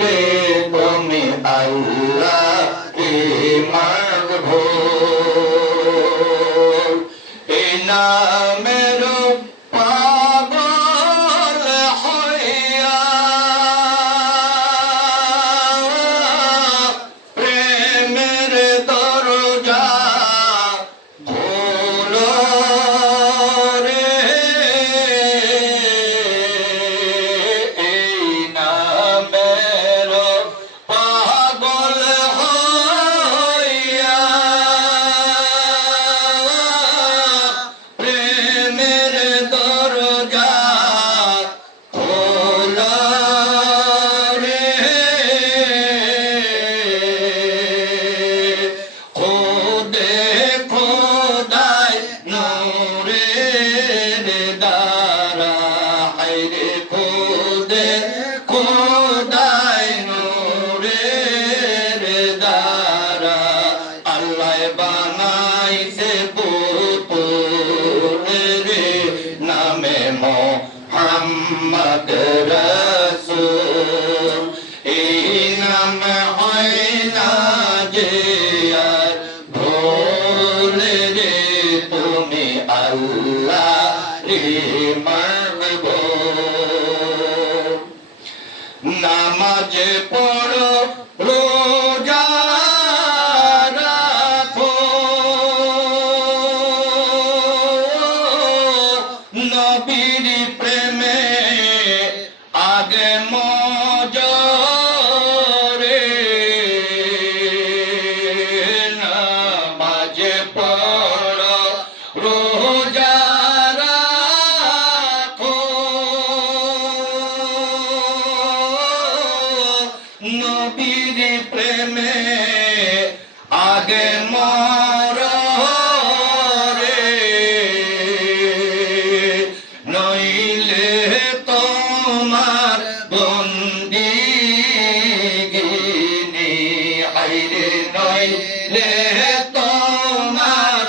রে তুমি আল্লাহ কি মাগবুল এই নামের পাগল হইয়া প্রেমের দরজা খোলো রে এই নামের পাগল হইয়া প্রেমের দরজা খোলো রে খোদে খোদাই নূরের দ্বারা হায়রে খোদে খোদাই নূরের দ্বারা আল্লাহ বানাইছে পুতুল রে নামে মুহাম্মদ রাসূল এই নাম হয় না যে আর ভুল রে তুমি আল্লাহ রে মাগবুল নামাজ পড়ো রোজা রাখো নবীর প্রেমে আগে মজরে নামাজ পড়ো রোজা রাখো নবীর প্রেমে আগে মরে নইলে তোমার বন্দিগিনি হায়রে নইলে তোমার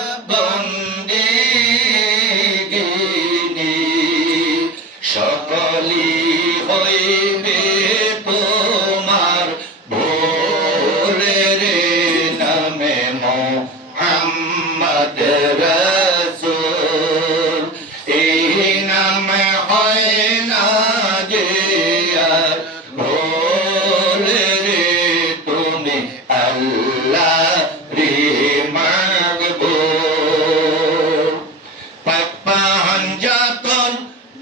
বন্দিগিনি সকলি হইবে তোমার ভোরে রে নামে মুহাম্মদ রাসূল এই নাম হয় না যে আর ভোরে রে তুমি আল্লাহ রে মাগবুল পাপান যাতন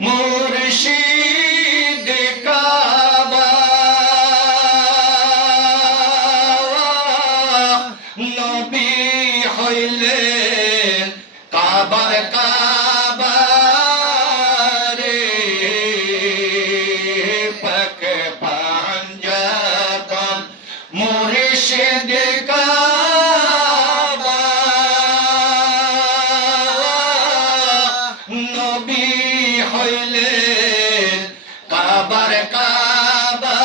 মুর্শিদ কাবা নবী হইলেন কাবার কাবা রে পাক পাঞ্জাতন মুর্শিদ কাবা নবী হইলেন কাবার কাবা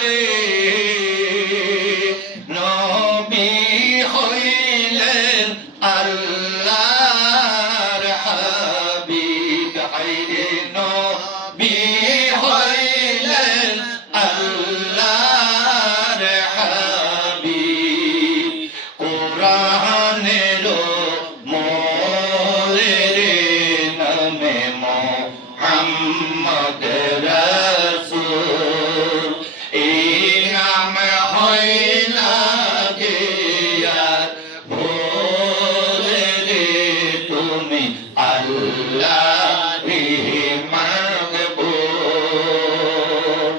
রে নবী হইলেন আল্লাহর হাবিব হায়রে নবী হইলেন আল্লাহর হাবিব কোরআনের মোলে রে নামে মুহাম্মদ রাসূল এই নাম হয় না যে আর ভোলে রে তুমি আল্লাহ রে মাগবুল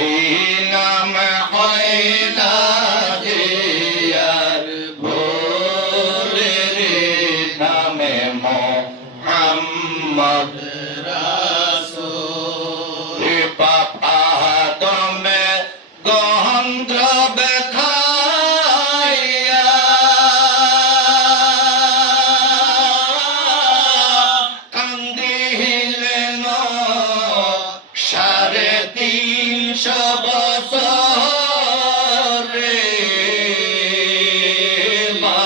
এই নাম হয় না যে আর ভোলে রে নামে মুহাম্মদ রাসূল পাপ আদমে গন্ধব খাইয়া কান্দিলেন 350 বছর রে মা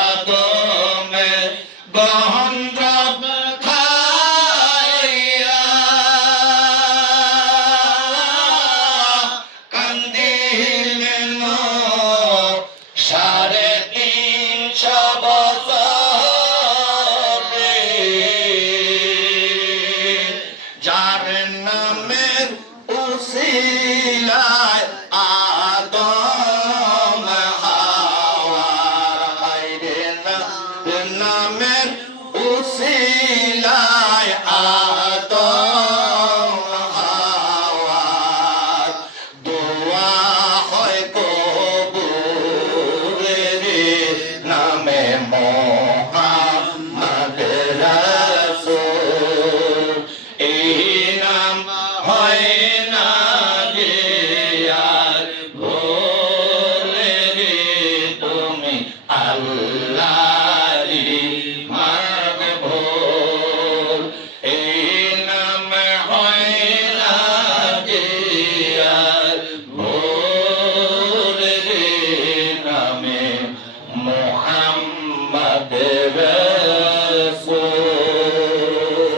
আদমে গন্ধব খাইয়া